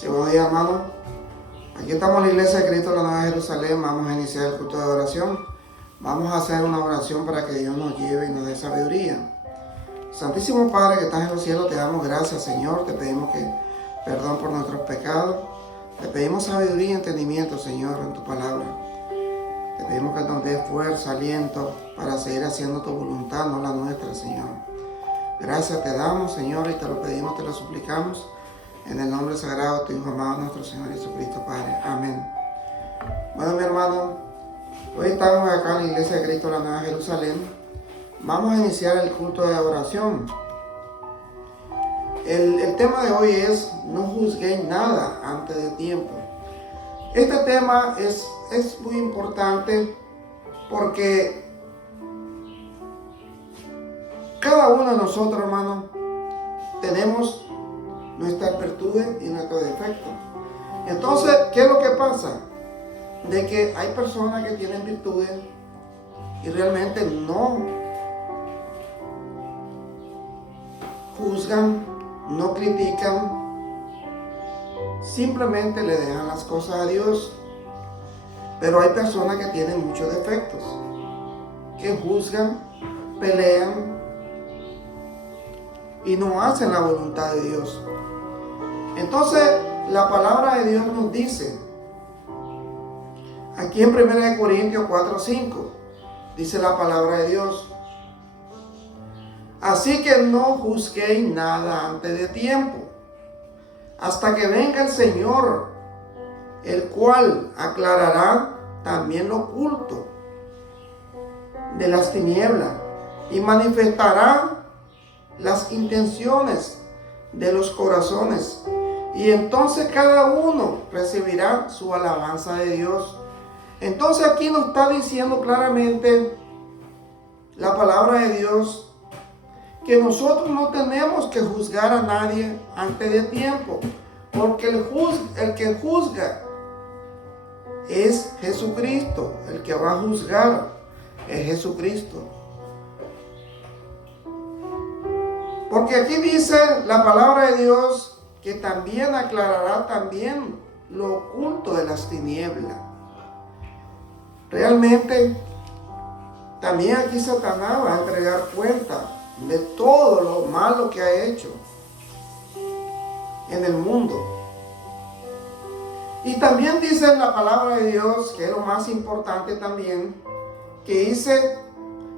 Sí, buenos días, hermano. Aquí estamos en la iglesia de Cristo de la Nueva Jerusalén. Vamos a iniciar el culto de oración. Vamos a hacer una oración para que Dios nos lleve y nos dé sabiduría. Santísimo Padre que estás en los cielos, te damos gracias, Señor. Te pedimos que perdón por nuestros pecados. Te pedimos sabiduría y entendimiento, Señor, en tu palabra. Te pedimos que nos dé fuerza, aliento para seguir haciendo tu voluntad, no la nuestra, Señor. Gracias te damos, Señor, y te lo pedimos, te lo suplicamos. En el nombre sagrado de tu Hijo amado, nuestro Señor Jesucristo, Padre. Amén. Bueno, mi hermano, hoy estamos acá en la iglesia de Cristo de la Nueva Jerusalén. Vamos a iniciar el culto de oración. El tema de hoy es: no juzguéis nada antes de tiempo. Este tema es muy importante porque cada uno de nosotros, hermano, tenemos nuestras virtudes y nuestros defectos. Entonces, ¿qué es lo que pasa? De que hay personas que tienen virtudes y realmente no juzgan, no critican, simplemente le dejan las cosas a Dios. Pero hay personas que tienen muchos defectos, que juzgan, pelean y no hacen la voluntad de Dios. Entonces, la palabra de Dios nos dice, aquí en 1 Corintios 4:5, dice la palabra de Dios: así que no juzguéis nada antes de tiempo, hasta que venga el Señor, el cual aclarará también lo oculto de las tinieblas y manifestará las intenciones de los corazones. Y entonces cada uno recibirá su alabanza de Dios. Entonces aquí nos está diciendo claramente la palabra de Dios que nosotros no tenemos que juzgar a nadie antes de tiempo, porque el que juzga es Jesucristo. El que va a juzgar es Jesucristo. Porque aquí dice la palabra de Dios que también aclarará también lo oculto de las tinieblas. Realmente, también aquí Satanás va a entregar cuenta de todo lo malo que ha hecho en el mundo. Y también dice la palabra de Dios, que es lo más importante también, que dice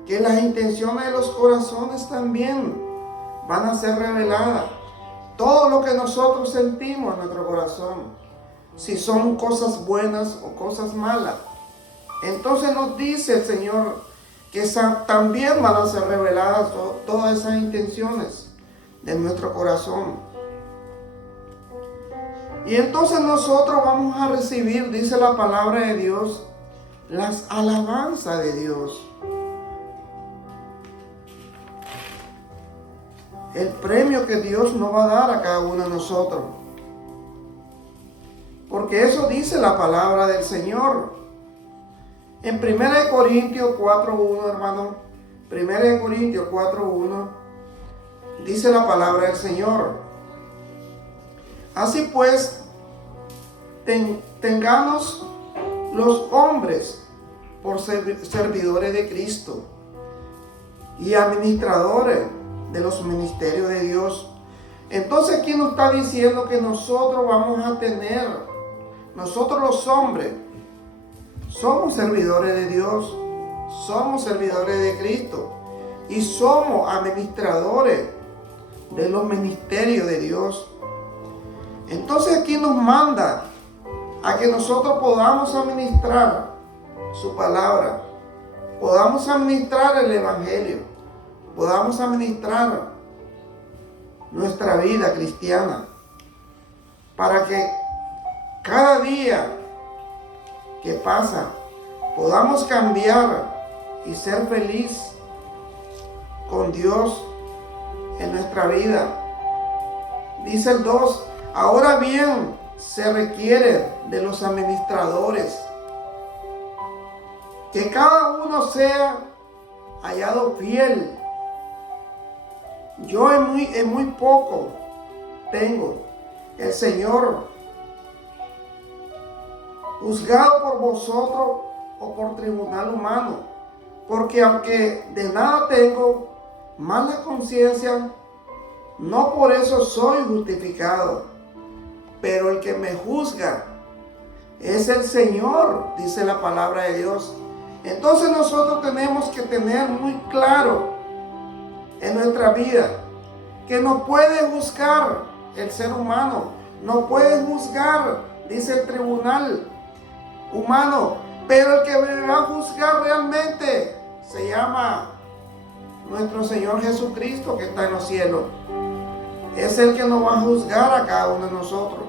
que las intenciones de los corazones también van a ser reveladas. Todo lo que nosotros sentimos en nuestro corazón, si son cosas buenas o cosas malas. Entonces nos dice el Señor que también van a ser reveladas todas esas intenciones de nuestro corazón. Y entonces nosotros vamos a recibir, dice la palabra de Dios, las alabanzas de Dios. El premio que Dios nos va a dar a cada uno de nosotros. Porque eso dice la palabra del Señor. En 1 Corintios 4:1, hermano, 1 Corintios 4:1, dice la palabra del Señor: así pues, tengamos los hombres por servidores de Cristo y administradores de los ministerios de Dios. Entonces aquí nos está diciendo que nosotros vamos a tener, nosotros los hombres, somos servidores de Dios, somos servidores de Cristo y somos administradores de los ministerios de Dios. Entonces aquí nos manda a que nosotros podamos administrar su palabra, podamos administrar el evangelio, podamos administrar nuestra vida cristiana, para que cada día que pasa podamos cambiar y ser feliz con Dios en nuestra vida. Dice el 2: ahora bien, se requiere de los administradores que cada uno sea hallado fiel. Yo en muy poco tengo. El Señor juzgado por vosotros o por tribunal humano, porque aunque de nada tengo mala conciencia, no por eso soy justificado, pero el que me juzga es el Señor, dice la palabra de Dios. Entonces nosotros tenemos que tener muy claro en nuestra vida que no puede juzgar el ser humano, no puede juzgar, dice el tribunal humano, pero el que me va a juzgar realmente se llama nuestro Señor Jesucristo, que está en los cielos. Es el que nos va a juzgar a cada uno de nosotros.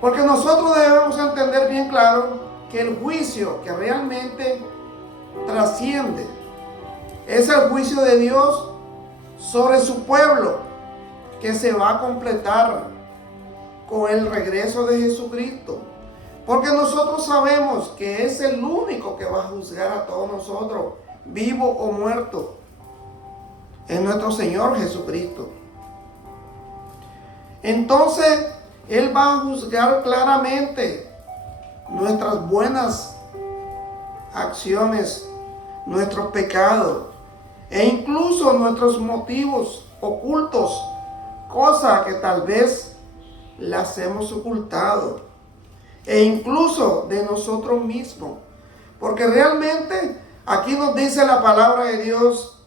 Porque nosotros debemos entender bien claro que el juicio que realmente trasciende es el juicio de Dios sobre su pueblo, que se va a completar con el regreso de Jesucristo. Porque nosotros sabemos que es el único que va a juzgar a todos nosotros, vivo o muerto, es nuestro Señor Jesucristo. Entonces, Él va a juzgar claramente nuestras buenas acciones, nuestros pecados e incluso nuestros motivos ocultos, cosas que tal vez las hemos ocultado, e incluso de nosotros mismos. Porque realmente aquí nos dice la palabra de Dios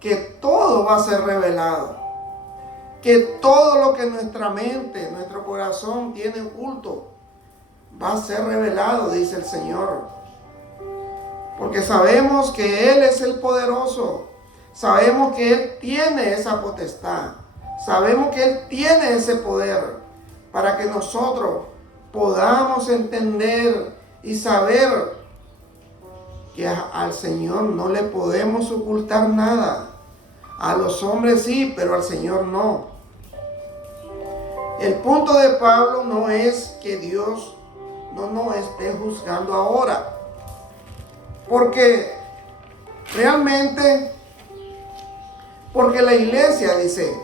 que todo va a ser revelado, que todo lo que nuestra mente, nuestro corazón tiene oculto, va a ser revelado, dice el Señor. Porque sabemos que Él es el poderoso, sabemos que Él tiene esa potestad, sabemos que Él tiene ese poder para que nosotros podamos entender y saber que al Señor no le podemos ocultar nada. A los hombres sí, pero al Señor no. El punto de Pablo no es que Dios no nos esté juzgando ahora, porque realmente, porque la iglesia, dice,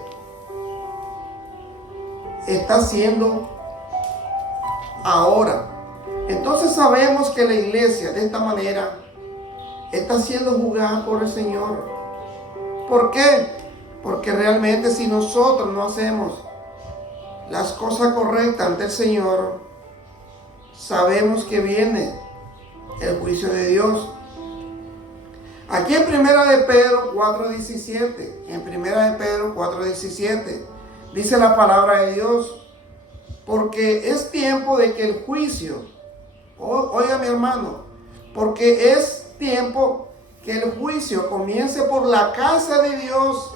está haciendo ahora. Entonces sabemos que la iglesia de esta manera está siendo juzgada por el Señor. ¿Por qué? Porque realmente si nosotros no hacemos las cosas correctas ante el Señor, sabemos que viene el juicio de Dios. Aquí en Primera de Pedro 4:17, en Primera de Pedro 4:17, dice la palabra de Dios, porque es tiempo de que el juicio, oiga mi hermano, porque es tiempo que el juicio comience por la casa de Dios.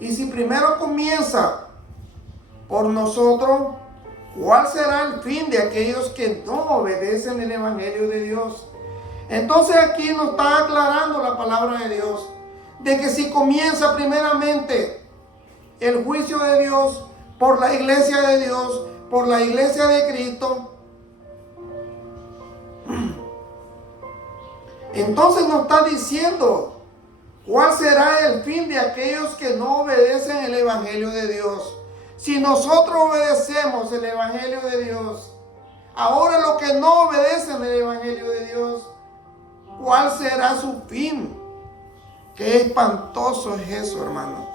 Y si primero comienza por nosotros, ¿cuál será el fin de aquellos que no obedecen el evangelio de Dios? Entonces aquí nos está aclarando la palabra de Dios, de que si comienza primeramente el juicio de Dios por la iglesia de Dios, por la iglesia de Cristo, entonces nos está diciendo cuál será el fin de aquellos que no obedecen el evangelio de Dios. Si nosotros obedecemos el evangelio de Dios, ahora los que no obedecen el evangelio de Dios, ¿cuál será su fin? Qué espantoso es eso, hermano.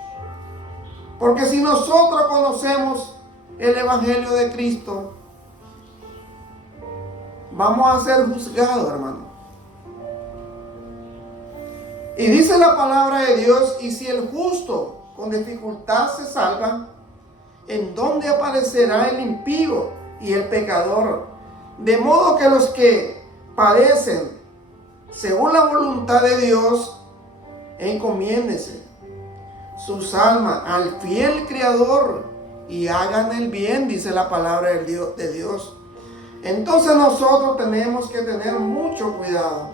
Porque si nosotros conocemos el evangelio de Cristo, vamos a ser juzgados, hermano. Y dice la palabra de Dios, y si el justo con dificultad se salva, ¿en dónde aparecerá el impío y el pecador? De modo que los que padecen según la voluntad de Dios, encomiéndense sus almas al fiel Creador y hagan el bien, dice la palabra de Dios. Entonces nosotros tenemos que tener mucho cuidado,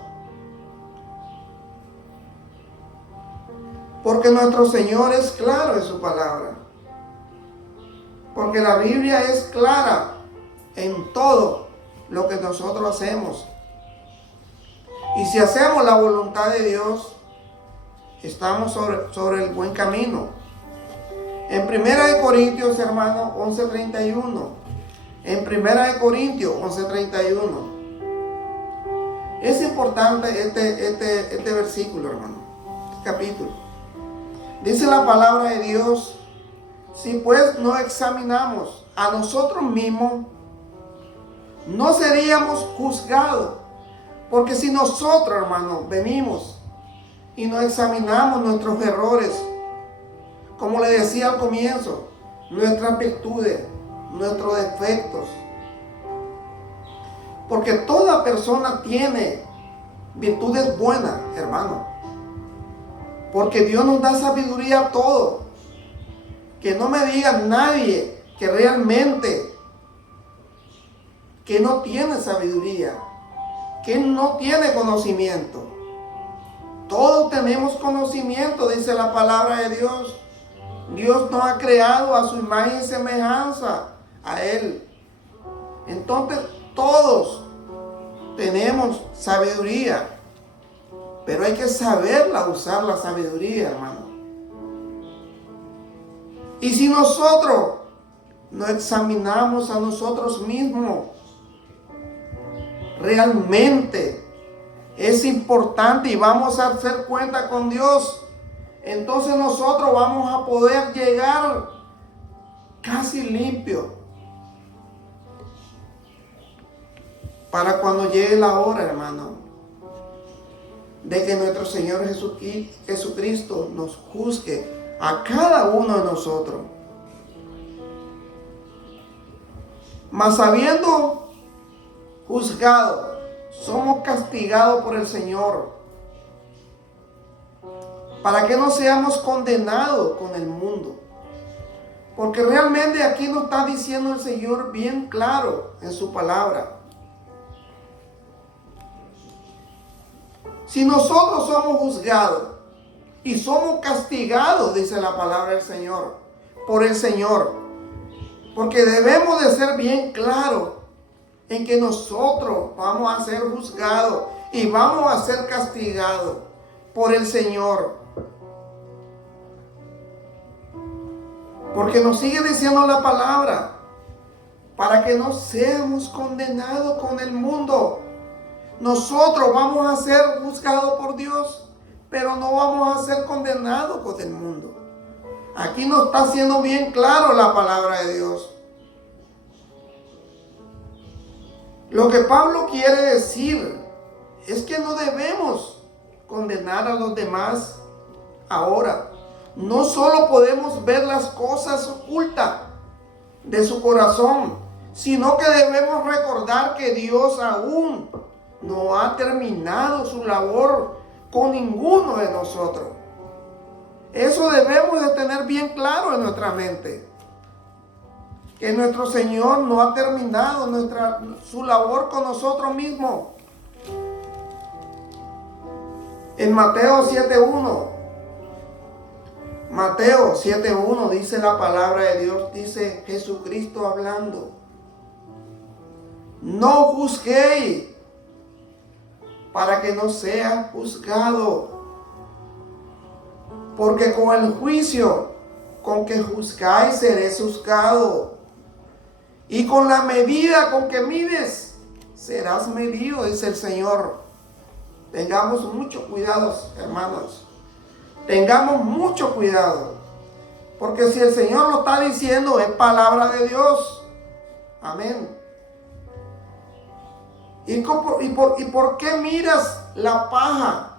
porque nuestro Señor es claro en su palabra, porque la Biblia es clara en todo lo que nosotros hacemos. Y si hacemos la voluntad de Dios, estamos sobre el buen camino. En 1 Corintios, hermano, 11:31, En 1 Corintios 11:31. Es importante este versículo, hermano, este capítulo. Dice la palabra de Dios: si pues no examinamos a nosotros mismos, no seríamos juzgados. Porque si nosotros, hermano, venimos y no examinamos nuestros errores, como le decía al comienzo, nuestras virtudes, nuestros defectos, porque toda persona tiene virtudes buenas, hermano, porque Dios nos da sabiduría a todo. Que no me diga nadie que realmente que no tiene sabiduría, que no tiene conocimiento. Todos tenemos conocimiento, dice la palabra de Dios. Dios nos ha creado a su imagen y semejanza a Él. Entonces todos tenemos sabiduría, pero hay que saberla usar, la sabiduría, hermano. Y si nosotros no examinamos a nosotros mismos, realmente es importante y vamos a hacer cuenta con Dios, entonces nosotros vamos a poder llegar casi limpio para cuando llegue la hora, hermano, de que nuestro Señor Jesucristo nos juzgue a cada uno de nosotros. Mas habiendo juzgado, somos castigados por el Señor, para que no seamos condenados con el mundo. Porque realmente aquí nos está diciendo el Señor bien claro en su palabra. Si nosotros somos juzgados y somos castigados, dice la palabra del Señor, por el Señor, porque debemos de ser bien claros en que nosotros vamos a ser juzgados y vamos a ser castigados por el Señor. Porque nos sigue diciendo la palabra, para que no seamos condenados con el mundo. Nosotros vamos a ser juzgados por Dios, pero no vamos a ser condenados con el mundo. Aquí nos está haciendo bien claro la palabra de Dios. Lo que Pablo quiere decir es que no debemos condenar a los demás ahora. No solo podemos ver las cosas ocultas de su corazón, sino que debemos recordar que Dios aún no ha terminado su labor con ninguno de nosotros. Eso debemos de tener bien claro en nuestra mente. Que nuestro Señor no ha terminado su labor con nosotros mismos. En Mateo 7:1. Mateo 7:1 dice la palabra de Dios, dice Jesucristo hablando: no juzguéis para que no sea juzgado, porque con el juicio con que juzgáis seréis juzgado, y con la medida con que mides serás medido, dice el Señor. Tengamos mucho cuidado, hermanos. Tengamos mucho cuidado, porque si el Señor lo está diciendo, es palabra de Dios. Amén. ¿Y por qué miras la paja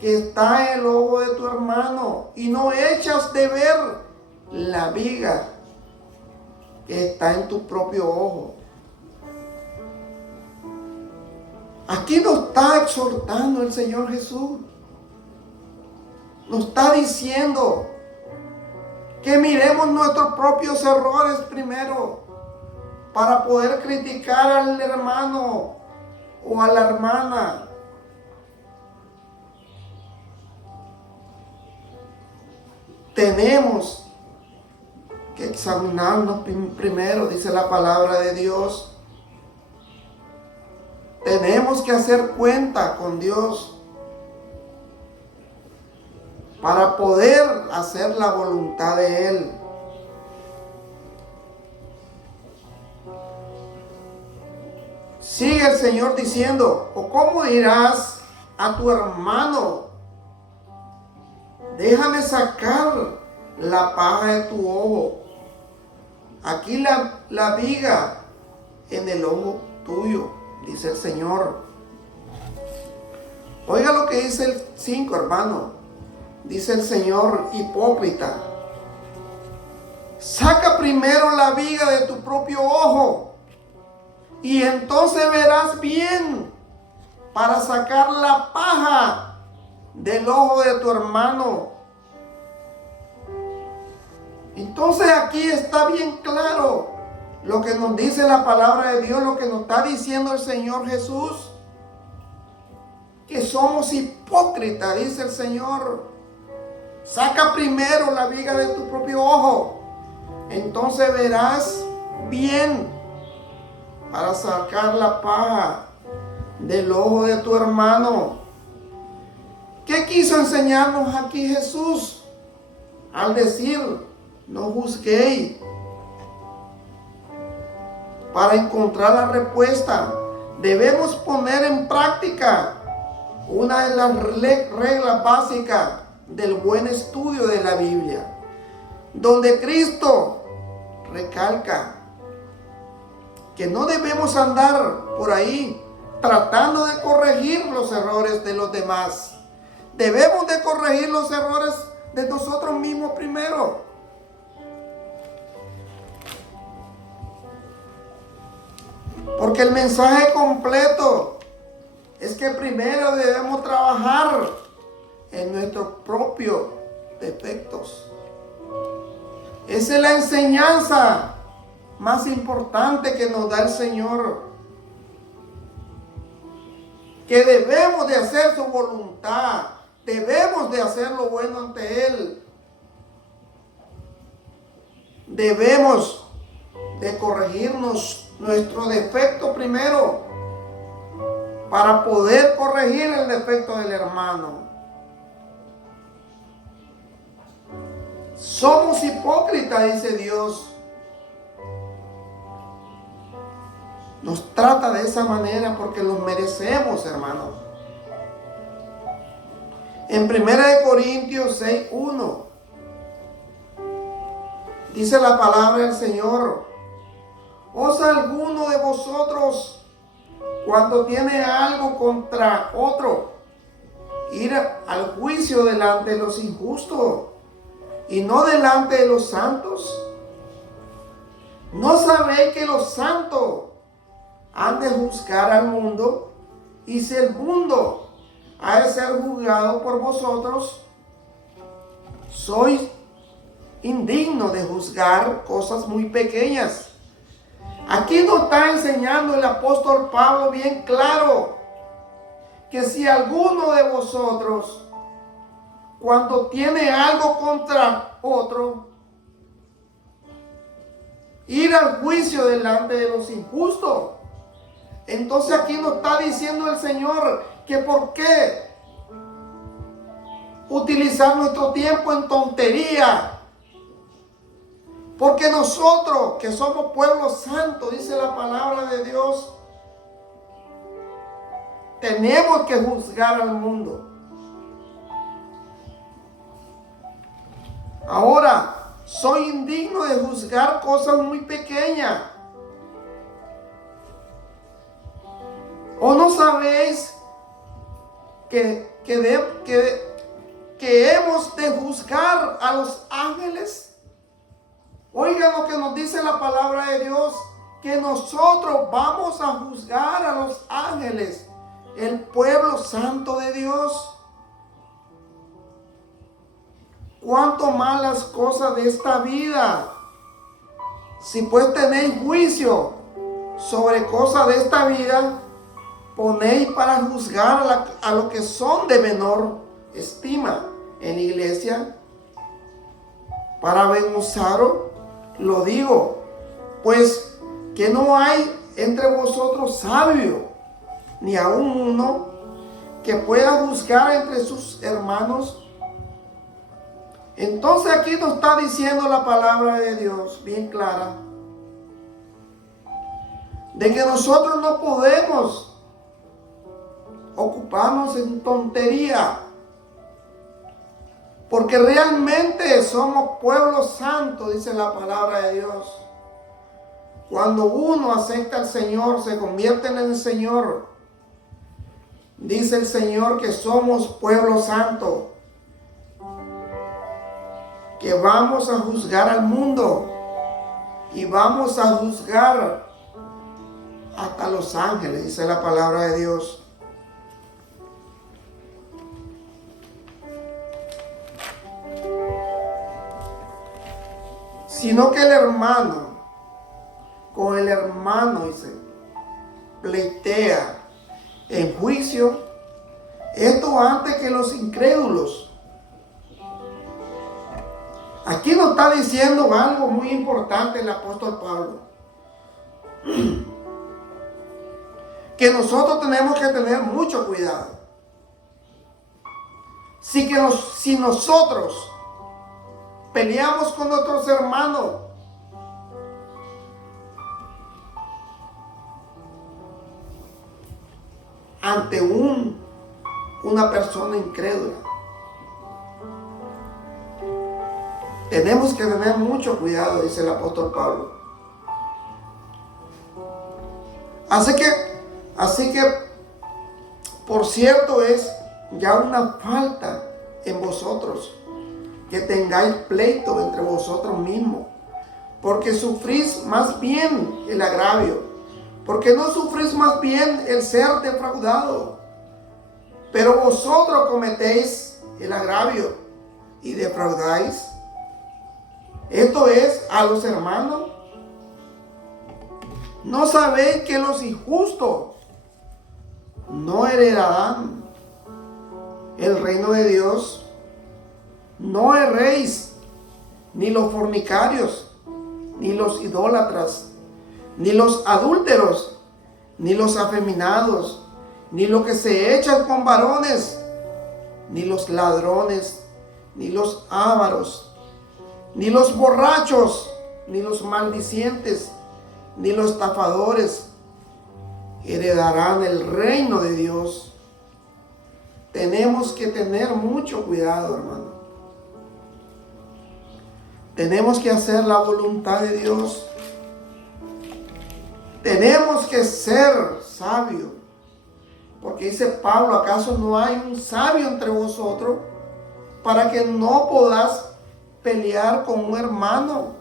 que está en el ojo de tu hermano y no echas de ver la viga que está en tu propio ojo? Aquí nos está exhortando el Señor Jesús. Nos está diciendo que miremos nuestros propios errores primero para poder criticar al hermano o a la hermana. Tenemos que examinarnos primero, dice la palabra de Dios. Tenemos que hacer cuenta con Dios para poder hacer la voluntad de Él. Sigue el Señor diciendo, ¿o cómo dirás a tu hermano, déjame sacar la paja de tu ojo, aquí la viga en el ojo tuyo? Dice el Señor. Oiga lo que dice el 5, hermano. Dice el Señor, hipócrita, saca primero la viga de tu propio ojo, y entonces verás bien para sacar la paja del ojo de tu hermano. Entonces aquí está bien claro lo que nos dice la palabra de Dios, lo que nos está diciendo el Señor Jesús, que somos hipócritas, dice el Señor. Saca primero la viga de tu propio ojo, entonces verás bien para sacar la paja del ojo de tu hermano. ¿Qué quiso enseñarnos aquí Jesús al decir, no juzguéis? Para encontrar la respuesta, debemos poner en práctica una de las reglas básicas del buen estudio de la Biblia, donde Cristo recalca que no debemos andar por ahí tratando de corregir los errores de los demás. Debemos de corregir los errores de nosotros mismos primero. Porque el mensaje completo es que primero debemos trabajar en nuestros propios defectos. Esa es la enseñanza más importante que nos da el Señor. Que debemos de hacer su voluntad. Debemos de hacer lo bueno ante Él. Debemos de corregirnos nuestro defecto primero para poder corregir el defecto del hermano. Somos hipócritas, dice Dios. Nos trata de esa manera porque los merecemos, hermanos. En 1 Corintios 6:1 dice la palabra del Señor: ¿osa alguno de vosotros, cuando tiene algo contra otro, ir al juicio delante de los injustos y no delante de los santos? ¿No sabéis que los santos han de juzgar al mundo? Y si el mundo ha de ser juzgado por vosotros, sois indignos de juzgar cosas muy pequeñas. Aquí nos está enseñando el apóstol Pablo bien claro que si alguno de vosotros, cuando tiene algo contra otro, ir al juicio delante de los injustos. Entonces aquí nos está diciendo el Señor que por qué utilizar nuestro tiempo en tontería. Porque nosotros, que somos pueblo santo, dice la palabra de Dios, tenemos que juzgar al mundo. Ahora, soy indigno de juzgar cosas muy pequeñas. ¿O no sabéis que hemos de juzgar a los ángeles? Oigan lo que nos dice la palabra de Dios, que nosotros vamos a juzgar a los ángeles, el pueblo santo de Dios. Cuánto más las cosas de esta vida. Si pues tenéis juicio sobre cosas de esta vida, ponéis para juzgar a los que son de menor estima en la iglesia. Para avergonzaros lo digo, pues que no hay entre vosotros sabio, ni aun uno que pueda juzgar entre sus hermanos. Entonces aquí nos está diciendo la palabra de Dios bien clara. de que nosotros no podemos ocuparnos en tontería, porque realmente somos pueblo santo, dice la palabra de Dios. Cuando uno acepta al Señor, se convierte en el Señor, dice el Señor que somos pueblo santo, que vamos a juzgar al mundo y vamos a juzgar hasta los ángeles, dice la palabra de Dios. Sino que el hermano con el hermano, dice, pleitea en juicio, esto antes que los incrédulos. Aquí nos está diciendo algo muy importante el apóstol Pablo, que nosotros tenemos que tener mucho cuidado. Si nosotros peleamos con nuestros hermanos, ante una persona incrédula, tenemos que tener mucho cuidado, dice el apóstol Pablo. Así que, por cierto, es ya una falta en vosotros que tengáis pleito entre vosotros mismos, porque sufrís más bien el agravio, porque no sufrís más bien el ser defraudado, pero vosotros cometéis el agravio y defraudáis. Esto es a los hermanos. ¿No sabéis que los injustos no heredarán el reino de Dios? No erréis, ni los fornicarios, ni los idólatras, ni los adúlteros, ni los afeminados, ni los que se echan con varones, ni los ladrones, ni los ávaros, ni los borrachos, ni los maldicientes, ni los estafadores heredarán el reino de Dios. Tenemos que tener mucho cuidado, hermano. Tenemos que hacer la voluntad de Dios. Tenemos que ser sabios. Porque dice Pablo, ¿acaso no hay un sabio entre vosotros para que no podáis pelear con un hermano?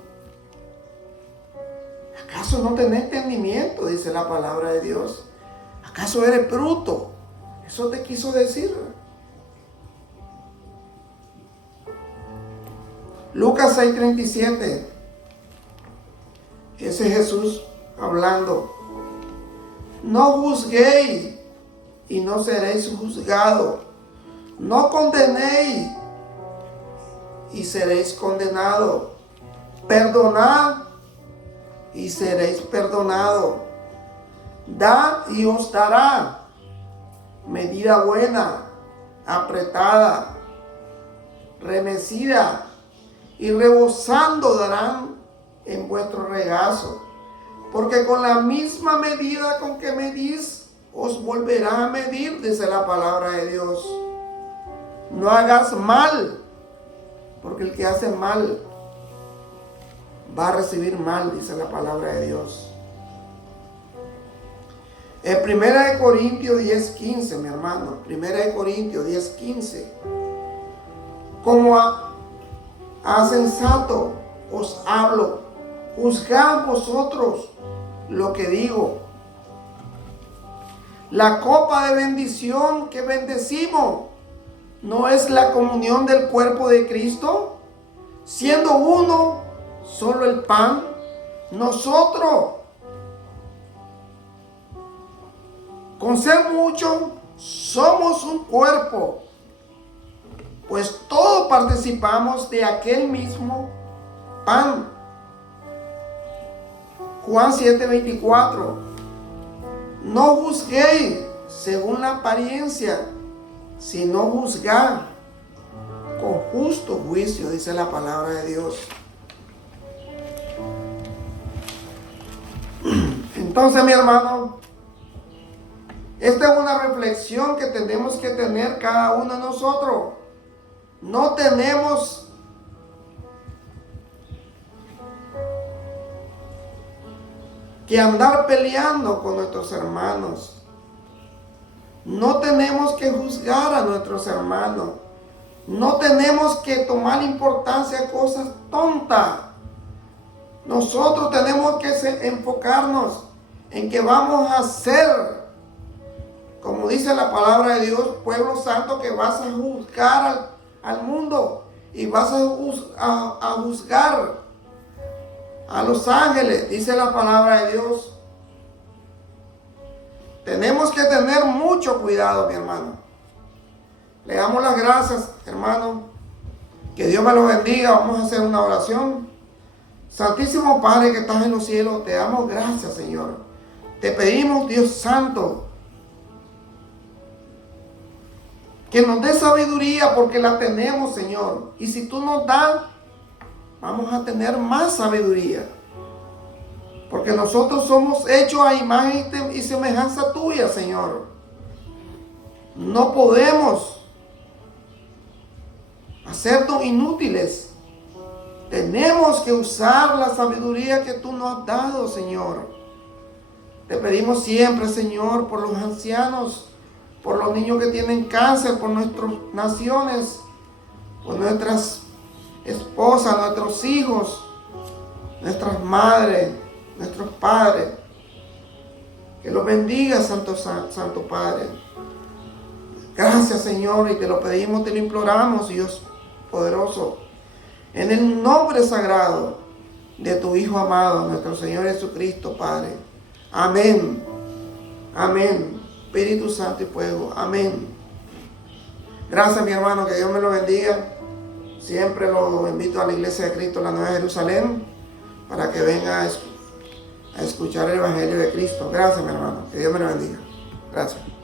¿Acaso no tenés entendimiento? Dice la palabra de Dios. ¿Acaso eres bruto? Eso te quiso decir. Lucas 6:37. Ese es Jesús hablando. No juzguéis y no seréis juzgados. No condenéis y seréis condenados. Perdonad y seréis perdonados. Dad y os dará. Medida buena, apretada, remecida y rebosando darán en vuestro regazo. Porque con la misma medida con que medís, os volverá a medir, dice la palabra de Dios. No hagas mal, porque el que hace mal va a recibir mal, dice la palabra de Dios. En 1 Corintios 10:15, mi hermano, 1 Corintios 10:15. Como a sensato os hablo, juzgad vosotros lo que digo. La copa de bendición que bendecimos, ¿no es la comunión del cuerpo de Cristo? Siendo uno solo el pan, nosotros, con ser mucho, somos un cuerpo, pues todos participamos de aquel mismo pan. Juan 7:24. No juzguéis según la apariencia, sino juzgad con justo juicio, dice la palabra de Dios. Entonces, mi hermano, esta es una reflexión que tenemos que tener cada uno de nosotros. No tenemos que andar peleando con nuestros hermanos. No tenemos que juzgar a nuestros hermanos. No tenemos que tomar importancia a cosas tontas. Nosotros tenemos que enfocarnos en que vamos a ser, como dice la palabra de Dios, pueblo santo, que vas a juzgar al mundo y vas a juzgar a los ángeles, dice la palabra de Dios. Tenemos que tener mucho cuidado, mi hermano. Le damos las gracias, hermano. Que Dios me lo bendiga. Vamos a hacer una oración. Santísimo Padre que estás en los cielos, te damos gracias, Señor. Te pedimos, Dios Santo, que nos dé sabiduría porque la tenemos, Señor. Y si tú nos das, vamos a tener más sabiduría. Porque nosotros somos hechos a imagen y semejanza tuya, Señor. No podemos hacernos inútiles. Tenemos que usar la sabiduría que tú nos has dado, Señor. Te pedimos siempre, Señor, por los ancianos, por los niños que tienen cáncer, por nuestras naciones, por nuestras esposas, nuestros hijos, nuestras madres, nuestros padres. Que los bendiga, Santo Padre. Gracias, Señor, y te lo pedimos, te lo imploramos, Dios poderoso, en el nombre sagrado de tu Hijo amado, nuestro Señor Jesucristo, Padre. Amén. Amén. Espíritu Santo y fuego. Amén. Gracias, mi hermano, que Dios me lo bendiga. Siempre lo invito a la Iglesia de Cristo, la Nueva Jerusalén, para que venga a escuchar el Evangelio de Cristo. Gracias, mi hermano. Que Dios me lo bendiga. Gracias.